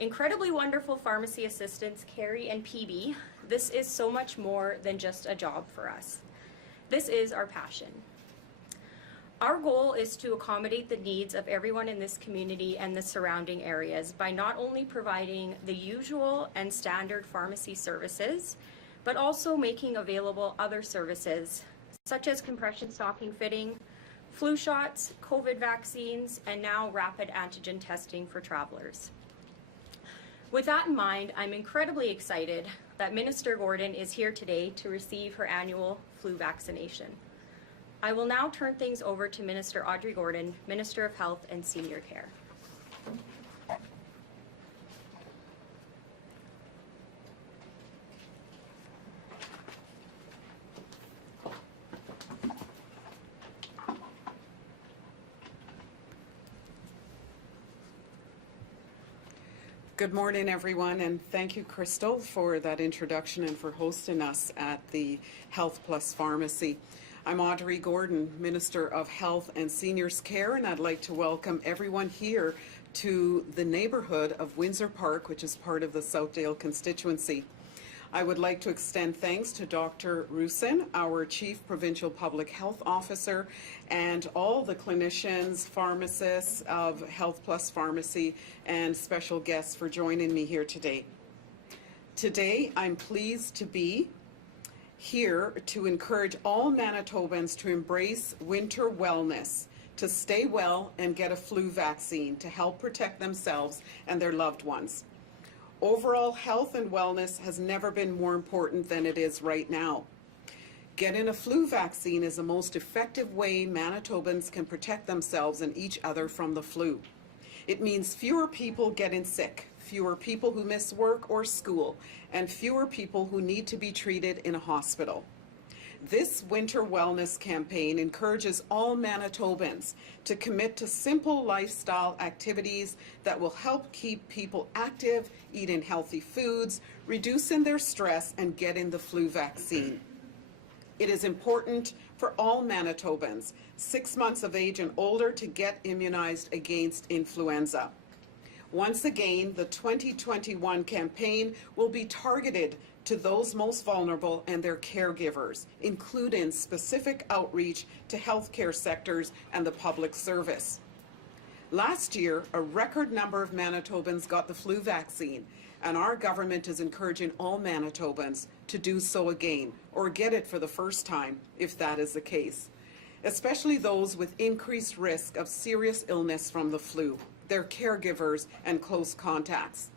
incredibly wonderful pharmacy assistants, Carrie and PB, this is so much more than just a job for us. This is our passion. Our goal is to accommodate the needs of everyone in this community and the surrounding areas by not only providing the usual and standard pharmacy services, but also making available other services such as compression stocking fitting, flu shots, COVID vaccines, and now rapid antigen testing for travelers. With that in mind, I'm incredibly excited that Minister Gordon is here today to receive her annual flu vaccination. I will now turn things over to Minister Audrey Gordon, Minister of Health and Senior Care. Good morning, everyone, and thank you, Crystal, for that introduction and for hosting us at the Health Plus Pharmacy. I'm Audrey Gordon, Minister of Health and Seniors Care, and I'd like to welcome everyone here to the neighborhood of Windsor Park, which is part of the Southdale constituency. I would like to extend thanks to Dr. Roussin, our Chief Provincial Public Health Officer, and all the clinicians, pharmacists of Health Plus Pharmacy, and special guests for joining me here today. Today, I'm pleased to be here to encourage all Manitobans to embrace winter wellness, to stay well and get a flu vaccine to help protect themselves and their loved ones. Overall health and wellness has never been more important than it is right now. Getting a flu vaccine is the most effective way Manitobans can protect themselves and each other from the flu. It means fewer people getting sick, fewer people who miss work or school, and fewer people who need to be treated in a hospital. This winter wellness campaign encourages all Manitobans to commit to simple lifestyle activities that will help keep people active, eating healthy foods, reducing their stress, and getting the flu vaccine. It is important for all Manitobans 6 months of age and older to get immunized against influenza. Once again, the 2021 campaign will be targeted to those most vulnerable and their caregivers, including specific outreach to healthcare sectors and the public service. Last year, a record number of Manitobans got the flu vaccine, and our government is encouraging all Manitobans to do so again, or get it for the first time, if that is the case, especially those with increased risk of serious illness from the flu, their caregivers, and close contacts.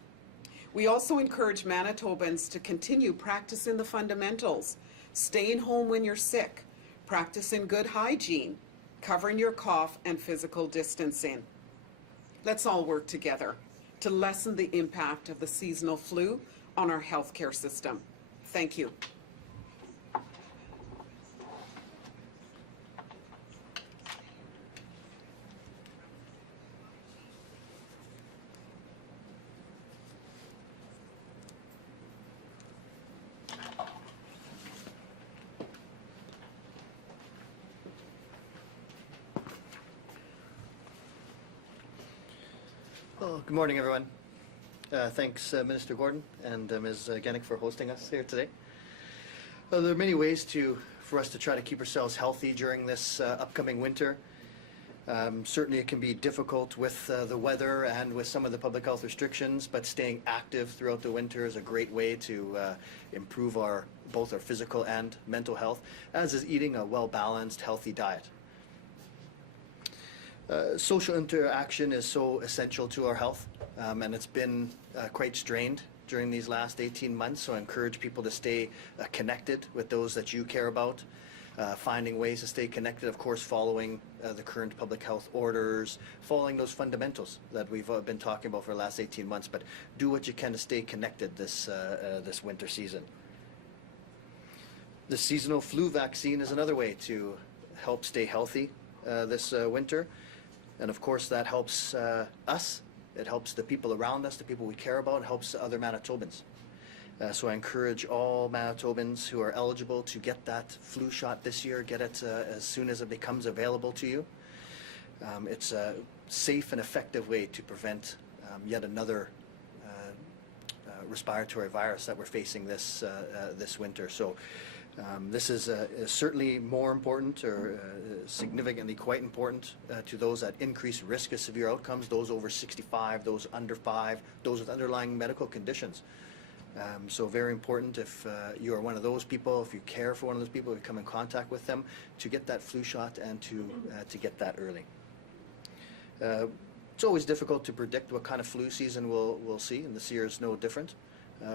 We also encourage Manitobans to continue practicing the fundamentals, staying home when you're sick, practicing good hygiene, covering your cough, and physical distancing. Let's all work together to lessen the impact of the seasonal flu on our healthcare system. Thank you. Well, good morning, everyone. Thanks, Minister Gordon and Ms. Gennick for hosting us here today. There are many ways for us to try to keep ourselves healthy during this upcoming winter. Certainly it can be difficult with the weather and with some of the public health restrictions, but staying active throughout the winter is a great way to improve both our physical and mental health, as is eating a well-balanced, healthy diet. Social interaction is so essential to our health, and it's been quite strained during these last 18 months, so I encourage people to stay connected with those that you care about, finding ways to stay connected, of course, following the current public health orders, following those fundamentals that we've been talking about for the last 18 months, but do what you can to stay connected this winter season. The seasonal flu vaccine is another way to help stay healthy this winter. And of course that helps us, it helps the people around us, the people we care about, and helps other Manitobans. So I encourage all Manitobans who are eligible to get that flu shot this year, get it as soon as it becomes available to you. It's a safe and effective way to prevent yet another respiratory virus that we're facing this winter. So this is certainly more important, or significantly quite important to those at increased risk of severe outcomes, those over 65, those under 5, those with underlying medical conditions. So very important if you are one of those people, if you care for one of those people, if you come in contact with them, to get that flu shot and to get that early. It's always difficult to predict what kind of flu season we'll see, and this year is no different.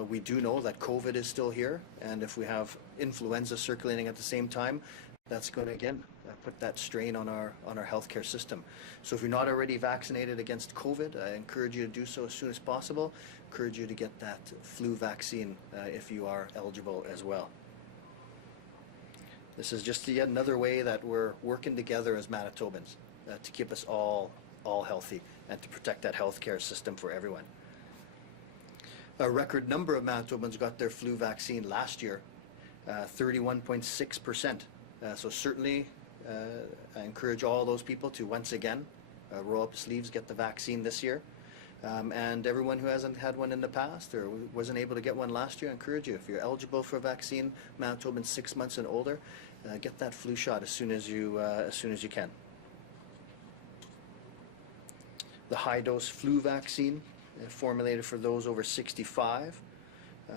We do know that COVID is still here, and if we have influenza circulating at the same time, that's going to again put that strain on our healthcare system. So if you're not already vaccinated against COVID, I encourage you to do so as soon as possible. Encourage you to get that flu vaccine if you are eligible as well. This is just yet another way that we're working together as Manitobans to keep us all healthy and to protect that healthcare system for everyone. A record number of Manitobans got their flu vaccine last year, 31.6%. So certainly I encourage all those people to once again roll up sleeves, get the vaccine this year. And everyone who hasn't had one in the past or wasn't able to get one last year, I encourage you, if you're eligible for a vaccine, Manitoban 6 months and older, get that flu shot as soon as you can. The high-dose flu vaccine, formulated for those over 65,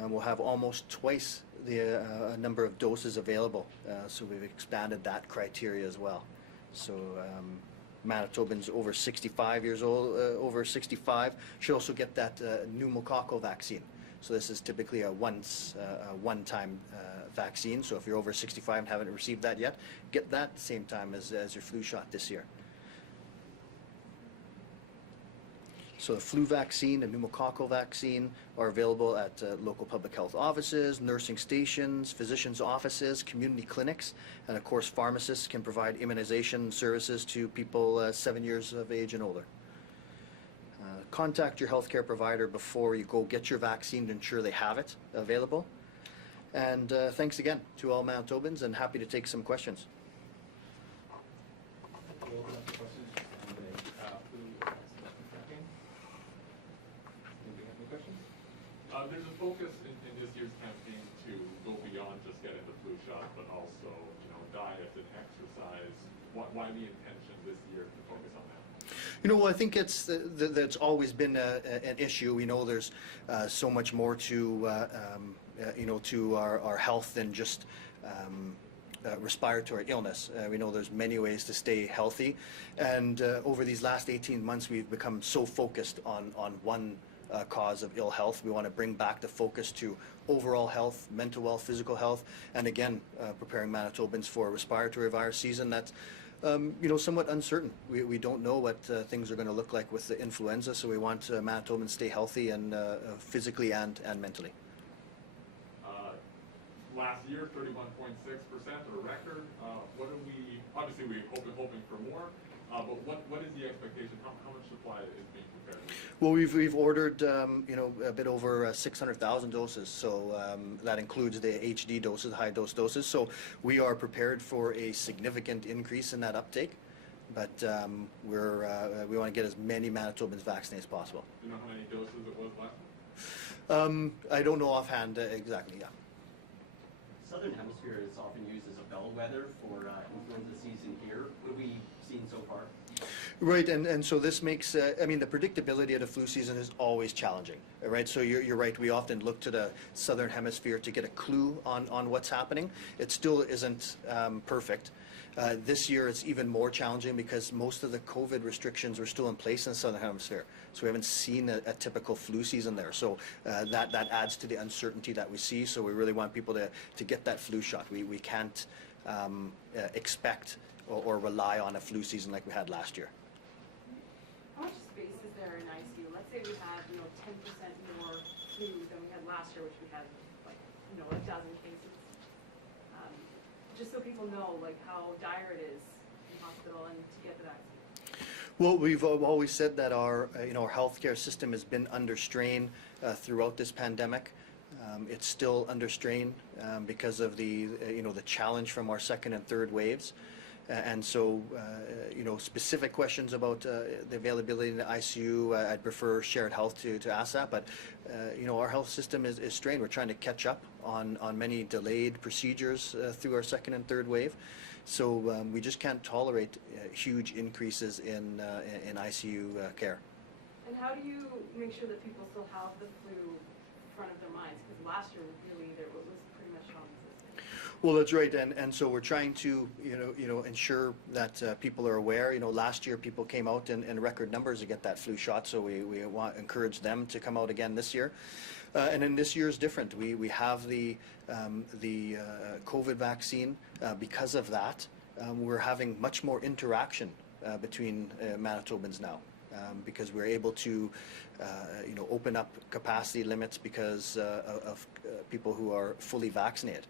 will have almost twice the number of doses available. So we've expanded that criteria as well. So Manitobans over 65 years old, over 65, should also get that pneumococcal vaccine. So this is typically a one-time vaccine. So if you're over 65 and haven't received that yet, get that at the same time as your flu shot this year. So the flu vaccine and pneumococcal vaccine are available at local public health offices, nursing stations, physicians' offices, community clinics, and of course pharmacists can provide immunization services to people 7 years of age and older. Contact your healthcare provider before you go get your vaccine to ensure they have it available. And thanks again to all Manitobans, and happy to take some questions. We'll open up the questions on the flu vaccination campaign. Anybody have any questions? There's a focus in this year's campaign to go beyond just getting the flu shot, but also, diet and exercise. Why the intention this year to focus on that? I think that's always been an issue. We know there's so much more to to our health than just respiratory illness. We know there's many ways to stay healthy, and over these last 18 months we've become so focused on one cause of ill health. We want to bring back the focus to overall health, mental health, physical health, and again preparing Manitobans for a respiratory virus season that's somewhat uncertain. We don't know what things are going to look like with the influenza, so we want Manitobans to stay healthy and physically and mentally. Last year, 31.6%, a record. What are we? Obviously, we're hoping for more. But what is the expectation? How much supply is being prepared? Well, we've ordered a bit over 600,000 doses. So that includes the HD doses, high dose doses. So we are prepared for a significant increase in that uptake. But we want to get as many Manitobans vaccinated as possible. Do you know how many doses it was last year? I don't know offhand exactly. Yeah. Southern Hemisphere is often used as a bellwether for influenza season here. What have we seen so far? Right, and so this makes, the predictability of the flu season is always challenging, right? So you're right, we often look to the Southern Hemisphere to get a clue on what's happening. It still isn't perfect. This year it's even more challenging because most of the COVID restrictions are still in place in the Southern Hemisphere. So we haven't seen a typical flu season there. So that adds to the uncertainty that we see. So we really want people to get that flu shot. We can't expect or rely on a flu season like we had last year. How much space is there in ICU? Let's say we had 10% more flu than we had last year, which we had a dozen cases. Just so people know how dire it is in hospital and to get the vaccine. Well, we've always said that our healthcare system has been under strain throughout this pandemic. It's still under strain because of the challenge from our second and third waves. And so, specific questions about the availability in the ICU, I'd prefer shared health to ask that. But, our health system is strained. We're trying to catch up on many delayed procedures through our second and third wave. So we just can't tolerate huge increases in ICU care. And how do you make sure that people still have the flu in front of their minds? Because last year, really, there was pretty much non-existent. Well, that's right, and so we're trying to ensure that people are aware. Last year people came out in record numbers to get that flu shot, so we want to encourage them to come out again this year. And then this year is different. We have the COVID vaccine. Because of that, we're having much more interaction between Manitobans now. Because we're able to, open up capacity limits because of people who are fully vaccinated.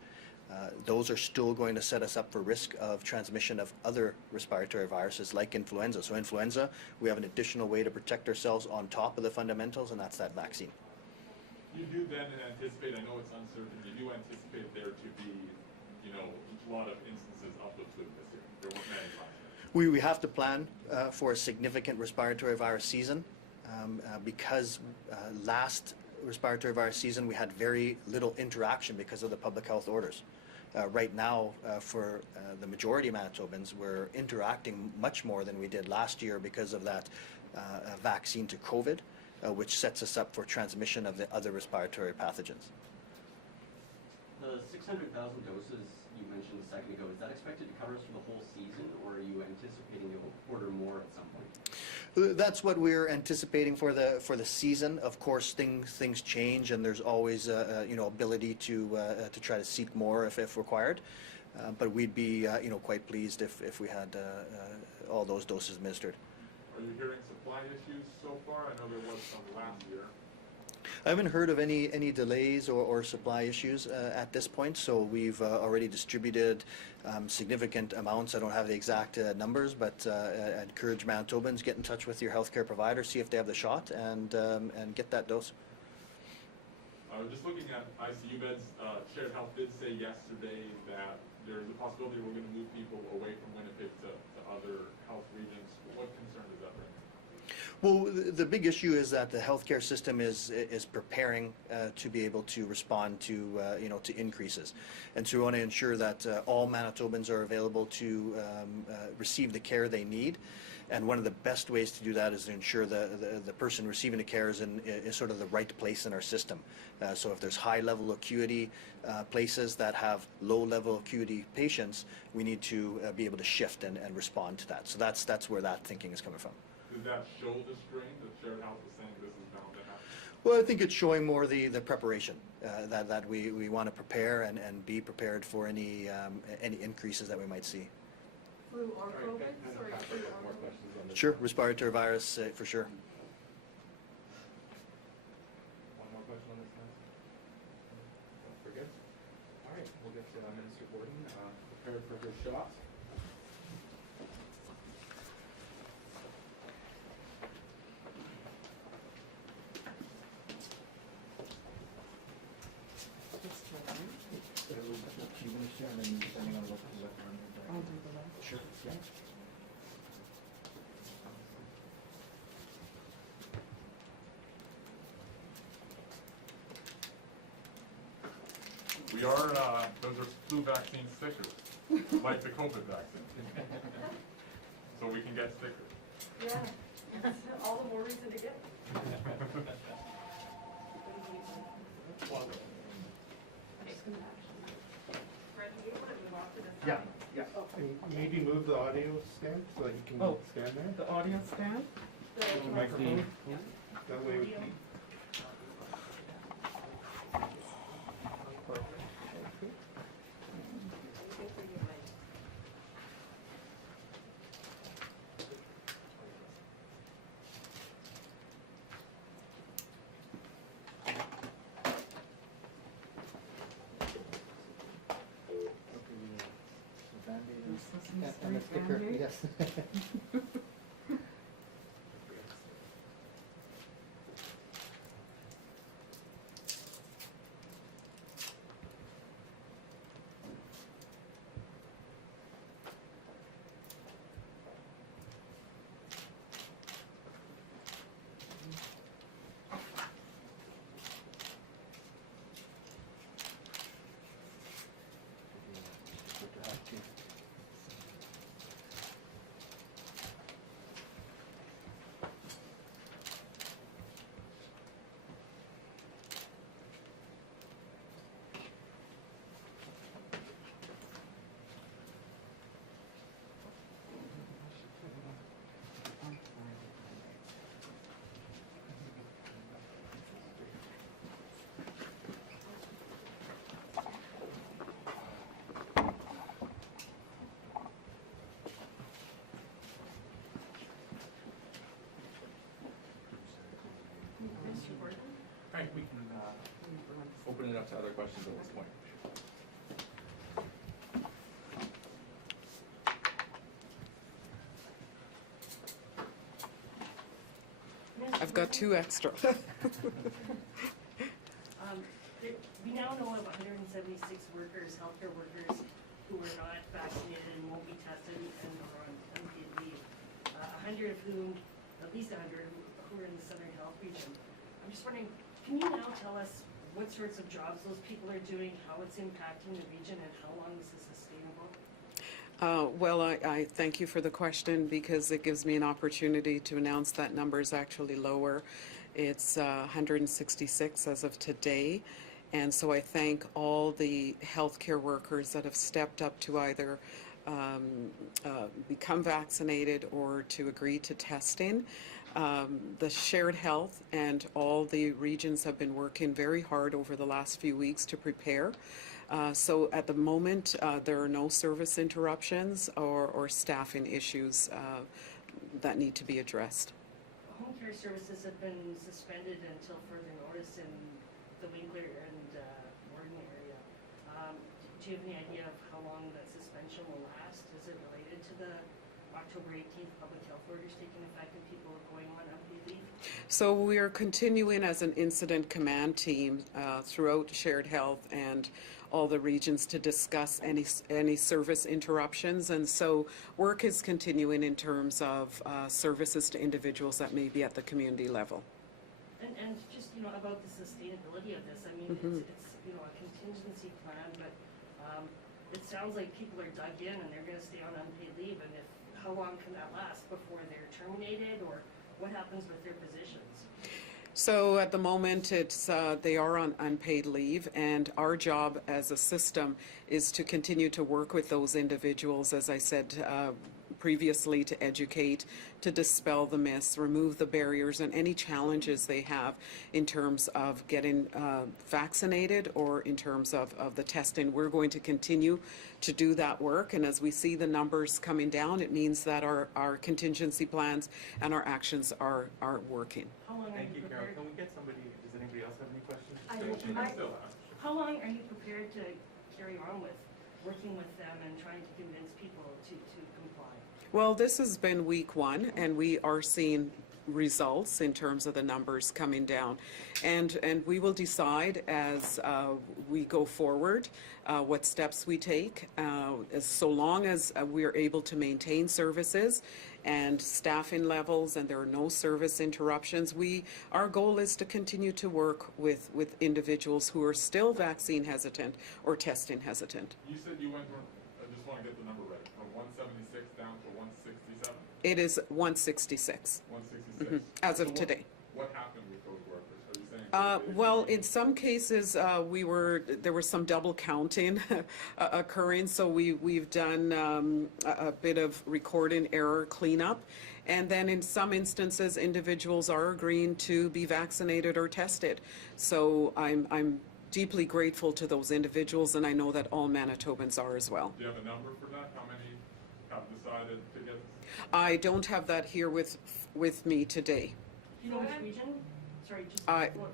Those are still going to set us up for risk of transmission of other respiratory viruses like influenza. So influenza, we have an additional way to protect ourselves on top of the fundamentals, and that's that vaccine. You do then anticipate, I know it's uncertain, you do anticipate there to be, a lot of instances of the flu this year. There weren't many last year. We have to plan for a significant respiratory virus season because last respiratory virus season we had very little interaction because of the public health orders. Right now, for the majority of Manitobans, we're interacting much more than we did last year because of that vaccine to COVID, which sets us up for transmission of the other respiratory pathogens. The 600,000 doses you mentioned a second ago, is that expected to cover us for the whole season, or are you anticipating you'll order more at some point? That's what we're anticipating for the season. Of course, things change, and there's always ability to try to seek more if required. But we'd be quite pleased if we had all those doses administered. Are you hearing supply issues so far? I know there was some last year. I haven't heard of any delays or supply issues at this point, so we've already distributed significant amounts. I don't have the exact numbers, but I encourage Manitobans, get in touch with your healthcare provider, see if they have the shot, and get that dose. Just looking at ICU beds, Shared Health did say yesterday that there's a possibility we're going to move people away from Winnipeg to other health regions. What concern does that bring? Well, the big issue is that the healthcare system is preparing to be able to respond to to increases, and so we want to ensure that all Manitobans are available to receive the care they need. And one of the best ways to do that is to ensure the person receiving the care is sort of the right place in our system. So if there's high level acuity places that have low level acuity patients, we need to be able to shift and respond to that. So that's where that thinking is coming from. Does that show the strain that Shared Health is saying this is bound to happen? Well, I think it's showing more the preparation that we want to prepare and be prepared for any increases that we might see. Flu or Sorry, COVID? can Sorry, I flu have or more COVID? questions on this? Sure, respiratory virus for sure. One more question on this one? We're good? All right, we'll get to Minister Gordon, prepared for her shot. Sure. Yeah. We are, those are flu vaccine stickers, like the COVID vaccine. So we can get stickers. Yeah, that's all the more reason to get them. Brent, do you want to move on to this? Yeah, yeah. And maybe move the audio stand so that you can stand there. The audio stand? The Microphone. That way we can. And the sticker, yes. right, we can open it up to other questions at this point. I've got 2 extra. We now know of 176 workers, healthcare workers, who are not vaccinated and won't be tested and are on unpaid leave. 100 of whom, at least 100, who are in the Southern Health region. I'm just wondering, can you now tell us what sorts of jobs those people are doing, how it's impacting the region, and how long this is sustainable? Well, I thank you for the question because it gives me an opportunity to announce that number is actually lower. It's 166 as of today. And so I thank all the healthcare workers that have stepped up to either become vaccinated or to agree to testing. The shared health and all the regions have been working very hard over the last few weeks to prepare. So at the moment, there are no service interruptions or staffing issues that need to be addressed. Home care services have been suspended until further notice in the Winkler and Morton area. Do you have any idea of how long that suspension will last? Is it related to the October 18th public health orders taking effect and people are going on unpaid leave? So we are continuing as an incident command team throughout shared health and all the regions to discuss any service interruptions, and so work is continuing in terms of services to individuals that may be at the community level. And just, about the sustainability of this, I mean, it's a contingency plan, but it sounds like people are dug in and they're gonna stay on unpaid leave, and how long can that last before they're terminated, or what happens with their positions? So at the moment, they are on unpaid leave, and our job as a system is to continue to work with those individuals, as I said previously, to educate, to dispel the myths, remove the barriers and any challenges they have in terms of getting vaccinated or in terms of the testing. We're going to continue to do that work, and as we see the numbers coming down, it means that our contingency plans and our actions are working. How long Thank are you, you Carol. prepared? Can we get somebody, does anybody else have any questions? She can still ask. How long are you prepared to carry on with working with them and trying to convince people to comply? Well, this has been week 1, and we are seeing results in terms of the numbers coming down, and we will decide as we go forward what steps we take. So long as we are able to maintain services and staffing levels and there are no service interruptions, our goal is to continue to work with individuals who are still vaccine hesitant or testing hesitant. You said you went from, I just want to get the number right, from 176 down to 167? It is 166 166. as of So today. What happened with those workers? Are you saying? Well, in some cases, there was some double counting occurring, so we've done a bit of recording error cleanup, and then in some instances, individuals are agreeing to be vaccinated or tested. So I'm deeply grateful to those individuals, and I know that all Manitobans are as well. Do you have a number for that? How many have decided to get? I don't have that here with me today. Do you know which region? Sorry, just.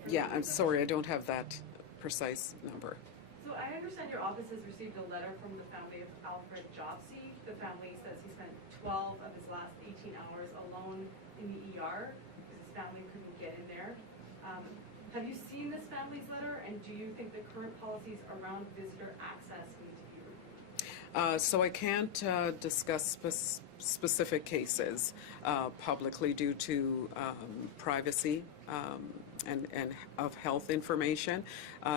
Yeah, I'm sorry, I don't have that precise number. So I understand your office has received a letter from the family of Alfred Jobsey. The family says he spent 12 of his last 18 hours alone in the ER because his family couldn't get in there. Have you seen this family's letter, and do you think the current policies around visitor access need to be reviewed? So I can't discuss specific cases publicly due to privacy and of health information.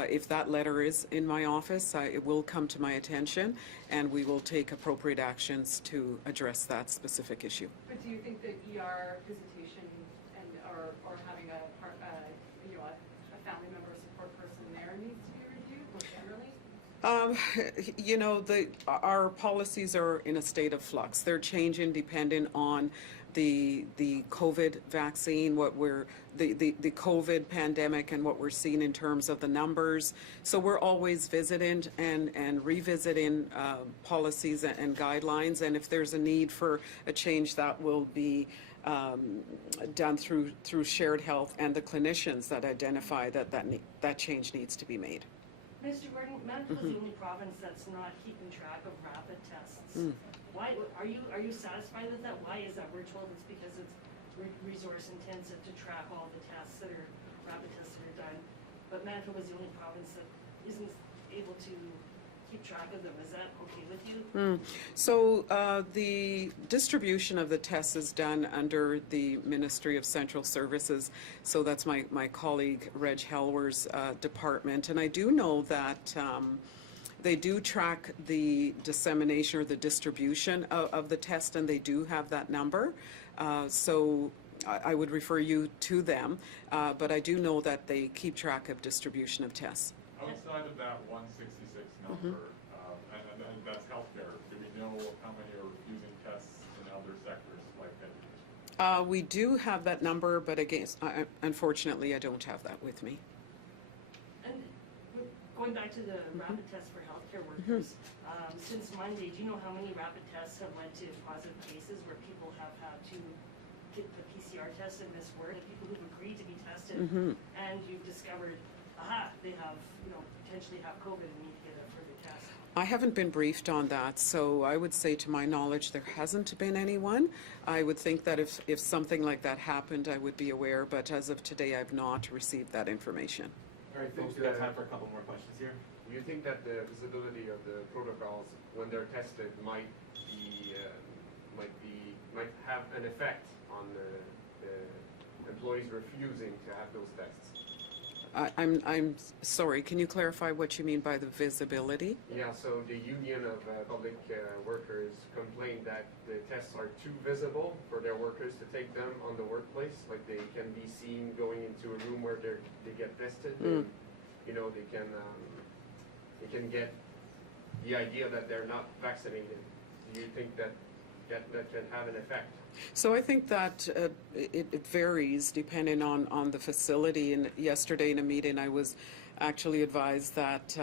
If that letter is in my office, it will come to my attention, and we will take appropriate actions to address that specific issue. But do you think that ER visitation and or having a family member support person there needs to be reviewed more generally? Our policies are in a state of flux. They're changing depending on the COVID vaccine, the COVID pandemic, and what we're seeing in terms of the numbers. So we're always visiting and revisiting policies and guidelines. And if there's a need for a change, that will be done through shared health and the clinicians that identify that change needs to be made. Mr. Gordon, Manitoba is the only province that's not keeping track of rapid tests. Why, are you satisfied with that? Why is that? We're told it's because it's resource intensive to track all the tests that are, rapid tests that are done. But Manitoba is the only province that isn't able to keep track of them. Is that okay with you? So the distribution of the tests is done under the Ministry of Central Services. So that's my colleague Reg Helwer's department. And I do know that they do track the dissemination or the distribution of the test, and they do have that number. So I would refer you to them, but I do know that they keep track of distribution of tests. Outside of that 166 number, and that's healthcare, do we know how many are refusing tests in other sectors like education? We do have that number, but again, unfortunately, I don't have that with me. And going back to the rapid tests for healthcare workers, since Monday, do you know how many rapid tests have went to positive cases where people have had to get the PCR test and miss work? The people who've agreed to be tested, and you've discovered, they have, potentially have COVID and need to get a further test. I haven't been briefed on that, so I would say to my knowledge there hasn't been anyone. I would think that if something like that happened, I would be aware, but as of today, I've not received that information. All right, folks, we got time for a couple more questions here. Do you think that the visibility of the protocols when they're tested might have an effect on the employees refusing to have those tests? I'm sorry, can you clarify what you mean by the visibility? Yeah, so the Union of Public Workers complained that the tests are too visible for their workers to take them on the workplace. Like they can be seen going into a room where they get tested. And, they can get the idea that they're not vaccinated. Do you think that can have an effect? So I think that it varies depending on the facility. And yesterday in a meeting, I was actually advised that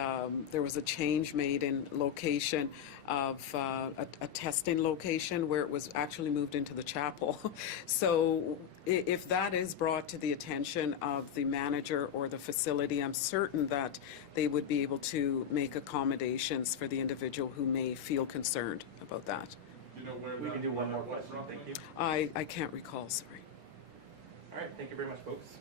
there was a change made in location of a testing location where it was actually moved into the chapel. So if that is brought to the attention of the manager or the facility, I'm certain that they would be able to make accommodations for the individual who may feel concerned about that. Do you know where We can do one more question, thank you. I can't recall, sorry. All right, thank you very much, folks.